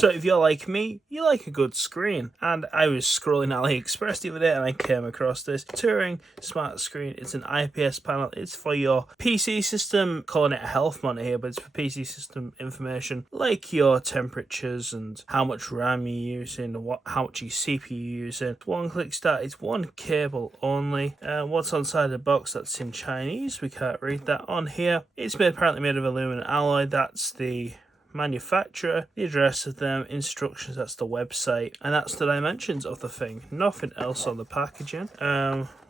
So if you're like me, you like a good screen. And I was scrolling Aliexpress the other day and I came across this Turing Smart Screen. It's an IPS panel. It's for your PC system, calling it a health monitor here, but it's for PC system information like your temperatures and how much RAM you're using, how much your CPU you're using. One click start. It's one cable only. What's inside the box? That's in Chinese. We can't read that on here. It's apparently made of aluminum alloy. That's the manufacturer, the address of them, instructions, that's the website, and that's the dimensions of the thing. Nothing else on the packaging.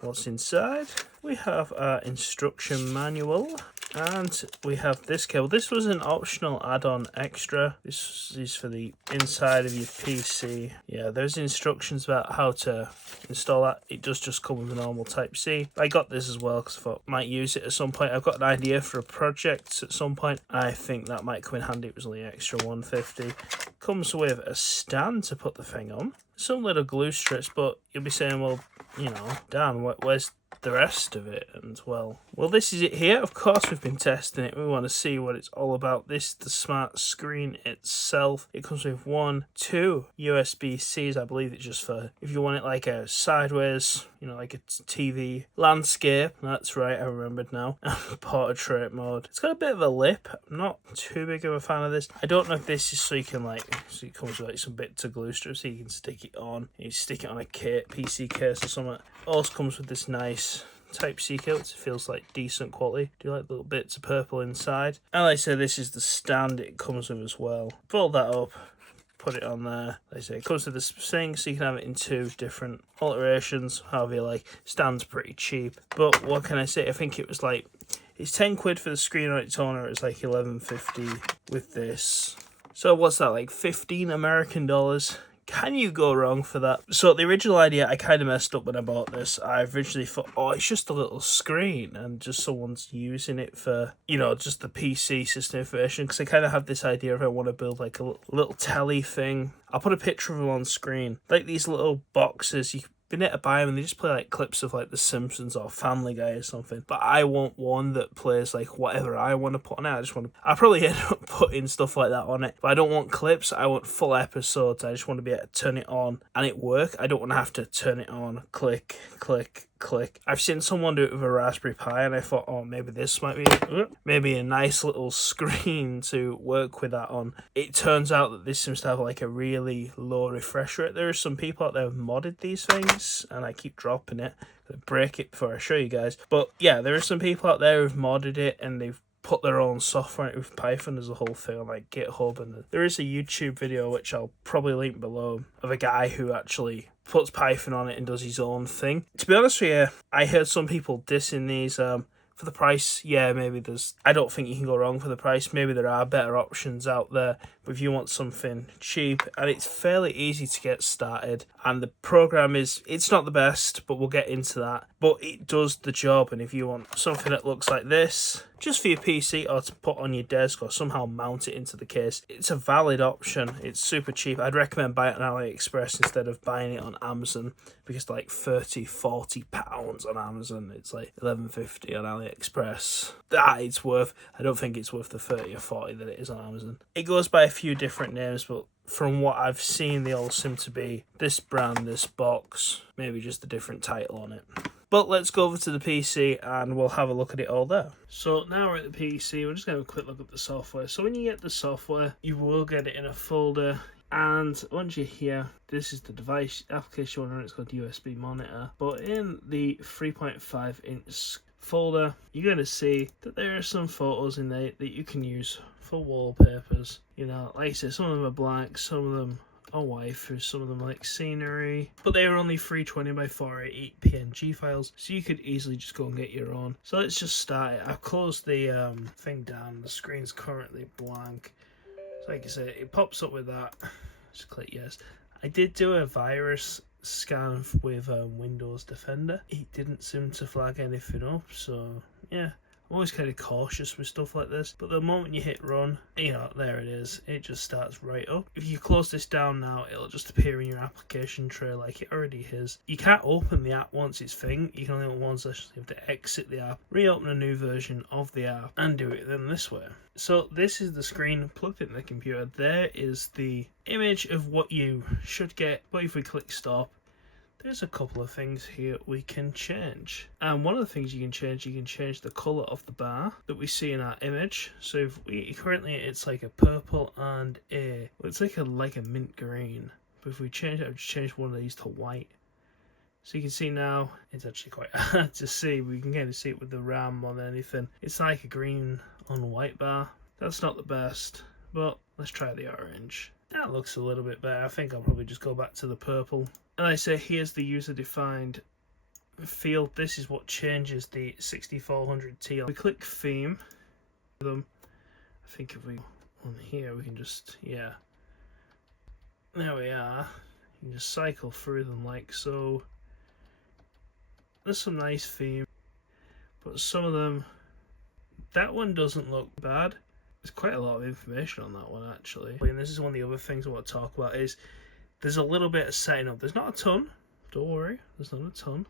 What's inside? We have our instruction manual, and we have this cable. This was an optional add-on extra. This is for the inside of your PC. Yeah, there's instructions about how to install that. It does just come with a normal Type-C. I got this as well because I thought I might use it at some point. I've got an idea for a project at some point. I think that might come in handy. It was only extra $150. Comes with a stand to put the thing on. Some little glue strips, but you'll be saying, well, you know, Dan, where's the rest of it? And well, this is it here. Of course, we've been testing it. We want to see what it's all about. This, the smart screen itself. It comes with 2 USB-Cs. I believe it's just for if you want it like a sideways, you know, like a TV landscape. That's right, I remembered now. Portrait mode. It's got a bit of a lip. I'm not too big of a fan of this. I don't know if this is so you can so it comes with like some bits of glue strips so you can stick it on. You stick it on a PC case or something. It also comes with this nice Type-C cable. It feels like decent quality. Do you like the little bits of purple inside? And like I say, this is the stand it comes with as well. Fold that up, put it on there. Like I say, it comes with this thing, so you can have it in 2 different alterations, however you like. Stand's pretty cheap, but what can I say? I think it was like, it's 10 quid for the screen on its own, or it's like $11.50 with this. So what's that, like 15 American dollars? Can you go wrong for that? So the original idea, I kind of messed up when I bought this. I originally thought, oh, it's just a little screen and just someone's using it for, you know, just the PC system information. Because I kind of have this idea of I want to build like a little telly thing. I'll put a picture of them on screen. Like these little boxes, you been able to buy them and they just play like clips of like The Simpsons or Family Guy or something. But I want one that plays like whatever I want to put on it. I'll probably end up putting stuff like that on it. But I don't want clips, I want full episodes. I just want to be able to turn it on and it work. I don't want to have to turn it on, click, click, click. I've seen someone do it with a Raspberry Pi and I thought, oh, maybe this might be maybe a nice little screen to work with that on. It turns out that this seems to have like a really low refresh rate. There are some people out there who've modded these things and I keep dropping it. I'm gonna break it before I show you guys. But yeah, there are some people out there who've modded it and they've put their own software in it with Python as a whole thing on like GitHub, and there is a YouTube video which I'll probably link below of a guy who actually puts Python on it and does his own thing. To be honest with you, I heard some people dissing these for the price. Yeah, maybe I don't think you can go wrong for the price. Maybe there are better options out there, but if you want something cheap, and it's fairly easy to get started, and the program it's not the best, but we'll get into that, but it does the job. And if you want something that looks like this, just for your PC or to put on your desk or somehow mount it into the case, it's a valid option. It's super cheap. I'd recommend buying it on Aliexpress instead of buying it on Amazon, because like £30-40 on Amazon, it's like $11.50 on Aliexpress. It's worth. I don't think it's worth the 30 or 40 that it is on Amazon. It goes by a few different names, but from what I've seen, they all seem to be this brand, this box, maybe just a different title on it. But let's go over to the PC and we'll have a look at it all there. So now we're at the PC, we're just going to have a quick look at the software. So when you get the software, you will get it in a folder. And once you're here, this is the device application owner. It's called USB monitor. But in the 3.5 inch folder, you're going to see that there are some photos in there that you can use for wallpapers. You know, like I said, some of them are black, some of them a waifu, some of them like scenery, but they were only 320 by 480 PNG files, so you could easily just go and get your own. So let's just start it. I've closed the thing down. The screen's currently blank, so like I said, it pops up with that. Just click yes. I did do a virus scan with Windows Defender. It didn't seem to flag anything up, so yeah, I'm always kind of cautious with stuff like this, but the moment you hit run, you know, there it is. It just starts right up. If you close this down now, it'll just appear in your application tray like it already is. You can't open the app once it's thing. You can only open one session. So you have to exit the app, reopen a new version of the app, and do it then this way. So this is the screen plugged in the computer. There is the image of what you should get. But if we click stop, there's a couple of things here we can change. And one of the things you can change the colour of the bar that we see in our image. So if we currently it's like a purple and it's like a mint green. But if we change it, I've just changed one of these to white. So you can see now, it's actually quite hard to see. We can kind of see it with the RAM more than anything. It's like a green on white bar. That's not the best, but let's try the orange. That looks a little bit better. I think I'll probably just go back to the purple. And I say here's the user-defined field. This is what changes the 6400T. We click theme. I think if we on here we can just there we are. You can just cycle through them like so. There's some nice theme, but some of them, that one doesn't look bad. There's quite a lot of information on that one actually. And this is one of the other things I want to talk about is there's a little bit of setting up. There's not a ton, don't worry, there's not a ton.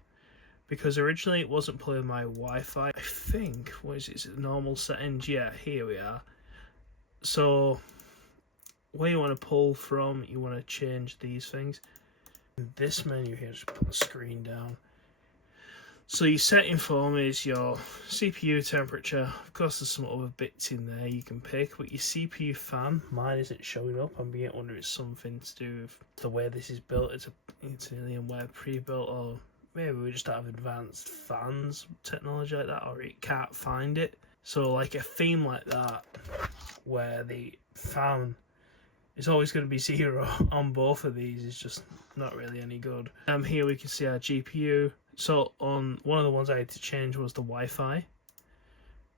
Because originally it wasn't playing my Wi-Fi. I think, what is it, is it normal settings? Yeah, here we are. So, where you want to pull from, you want to change these things. In this menu here, just put the screen down. So your setting form is your CPU temperature. Of course there's some other bits in there you can pick, but your CPU fan, mine isn't showing up. I'm beginning to wonder if it's something to do with the way this is built. It's an Alienware pre-built, or maybe we just have advanced fans technology like that, or it can't find it. So like a theme like that, where the fan is always going to be 0 on both of these, is just not really any good. Here we can see our GPU. So on one of the ones I had to change was the Wi-Fi,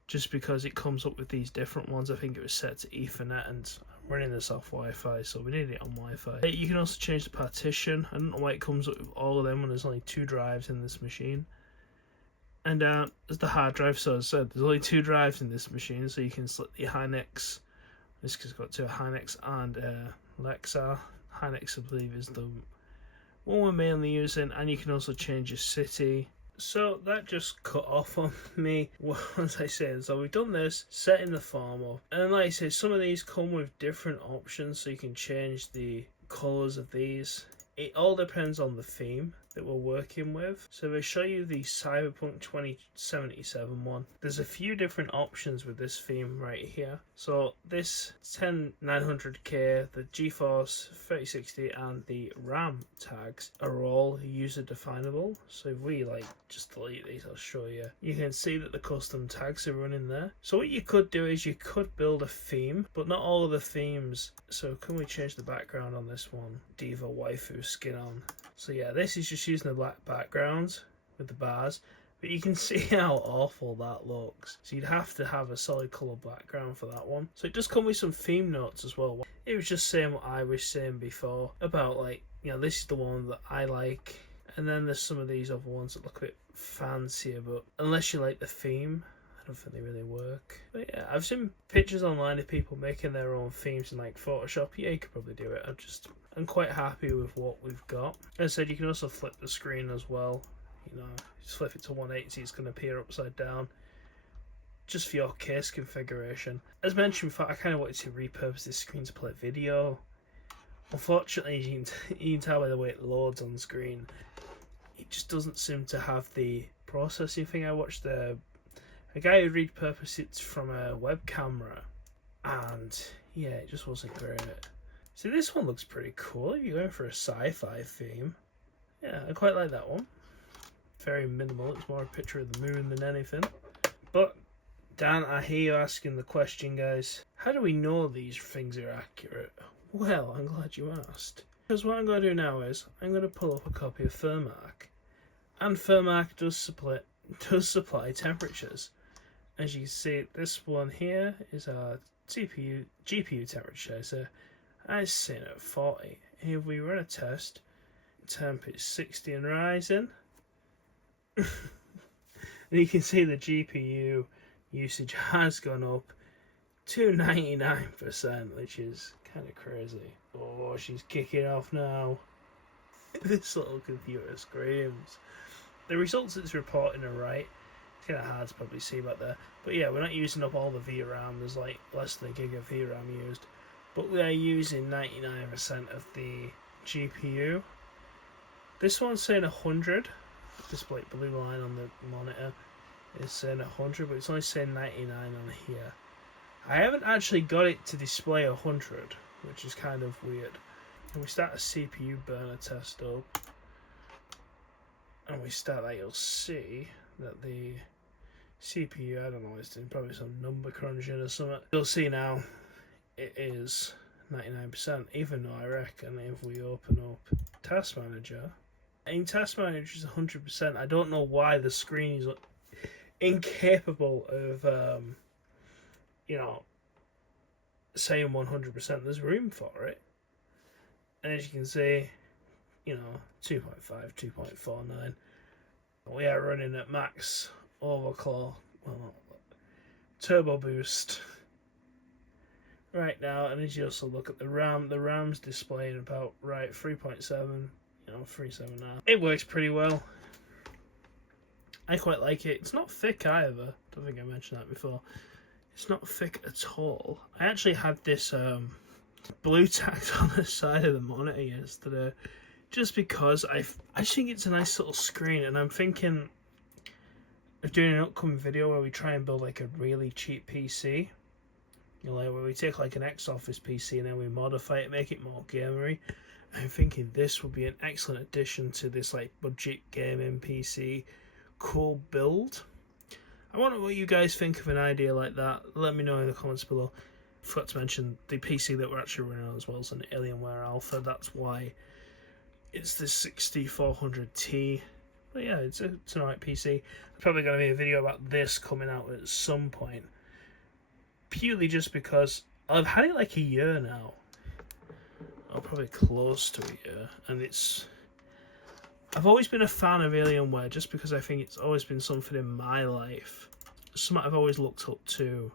just because it comes up with these different ones. I think it was set to Ethernet, and I'm running this off Wi-Fi, so we need it on Wi-Fi. You can also change the partition. I don't know why it comes up with all of them when there's only 2 drives in this machine. And there's the hard drive. So as I said, there's only 2 drives in this machine, so you can select the Hynix. This has got 2 Hynix and Lexar. Hynix, I believe, is the one we're mainly using, and you can also change your city. So that just cut off on me once I said. So we've done this, setting the form up, and like I say, some of these come with different options, so you can change the colours of these. It all depends on the theme that we're working with. So if I show you the Cyberpunk 2077 one, there's a few different options with this theme right here. So this 10900K, the GeForce 3060 and the RAM tags are all user definable. So if we just delete these, I'll show you. You can see that the custom tags are running there. So what you could do is you could build a theme, but not all of the themes. So can we change the background on this one? Diva waifu skin on. So yeah, this is just using the black background with the bars, but you can see how awful that looks. So you'd have to have a solid colour background for that one. So it does come with some theme notes as well. It was just saying what I was saying before about this is the one that I like, and then there's some of these other ones that look a bit fancier, but unless you like the theme, I don't think they really work. But yeah, I've seen pictures online of people making their own themes in Photoshop. Yeah, you could probably do it. I'm quite happy with what we've got. As I said, you can also flip the screen as well. Just flip it to 180, it's going to appear upside down, just for your case configuration. As mentioned before, I kind of wanted to repurpose this screen to play video. Unfortunately, you can tell by the way it loads on screen, it just doesn't seem to have the processing thing. I watched a guy who repurposed it from a web camera, and yeah, it just wasn't great. See, this one looks pretty cool if you're going for a sci-fi theme. Yeah, I quite like that one. Very minimal, it's more a picture of the moon than anything. But Dan, I hear you asking the question, guys. How do we know these things are accurate? Well, I'm glad you asked. Because what I'm going to do now is, I'm going to pull up a copy of Thermark. And Thermark does supply temperatures. As you can see, this one here is our GPU temperature. So I'm sitting at 40. If we run a test, temp is 60 and rising. And you can see the GPU usage has gone up to 99%, which is kind of crazy. Oh, she's kicking off now. This little computer screams. The results it's reporting are right. It's kind of hard to probably see back there. But yeah, we're not using up all the VRAM. There's like less than a gig of VRAM used. But we are using 99% of the GPU. This one's saying 100. This like blue line on the monitor is saying 100, but it's only saying 99 on here. I haven't actually got it to display 100, which is kind of weird. And we start a CPU burner test up, and we start that, you'll see that the CPU, I don't know, it's doing probably some number crunching or something. You'll see now it is 99%, even though I reckon if we open up Task Manager, in Task Manager is 100%. I don't know why the screen is incapable of, you know, saying 100%. There's room for it. And as you can see, you know, 2.5, 2.49. We are running at max overclock, well, turbo boost right now. And as you also look at the RAM's displaying about 3.7, you know, 3.7 now. It works pretty well. I quite like it. It's not thick either. Don't think I mentioned that before. It's not thick at all. I actually had this blue tacked on the side of the monitor yesterday, just because I just think it's a nice little screen, and I'm thinking of doing an upcoming video where we try and build like a really cheap PC. You know, like where we take like an ex-office PC and then we modify it, make it more gamery. I'm thinking this would be an excellent addition to this like budget gaming PC cool build. I wonder what you guys think of an idea like that. Let me know in the comments below. I forgot to mention the PC that we're actually running on as well is an Alienware Alpha. That's why it's the 6400T. But yeah, it's an alright PC. There's probably going to be a video about this coming out at some point. Purely just because I've had it like a year now. Or probably close to a year. And I've always been a fan of Alienware just because I think it's always been something in my life. Something I've always looked up to.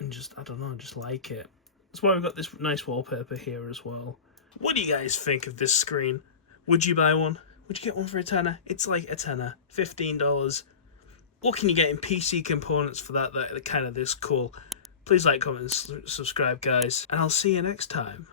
And just, I don't know, I just like it. That's why we've got this nice wallpaper here as well. What do you guys think of this screen? Would you buy one? Would you get one for a tenner? It's like a tenner. $15. What can you get in PC components for that are kind of this cool? Please like, comment, and subscribe, guys. And I'll see you next time.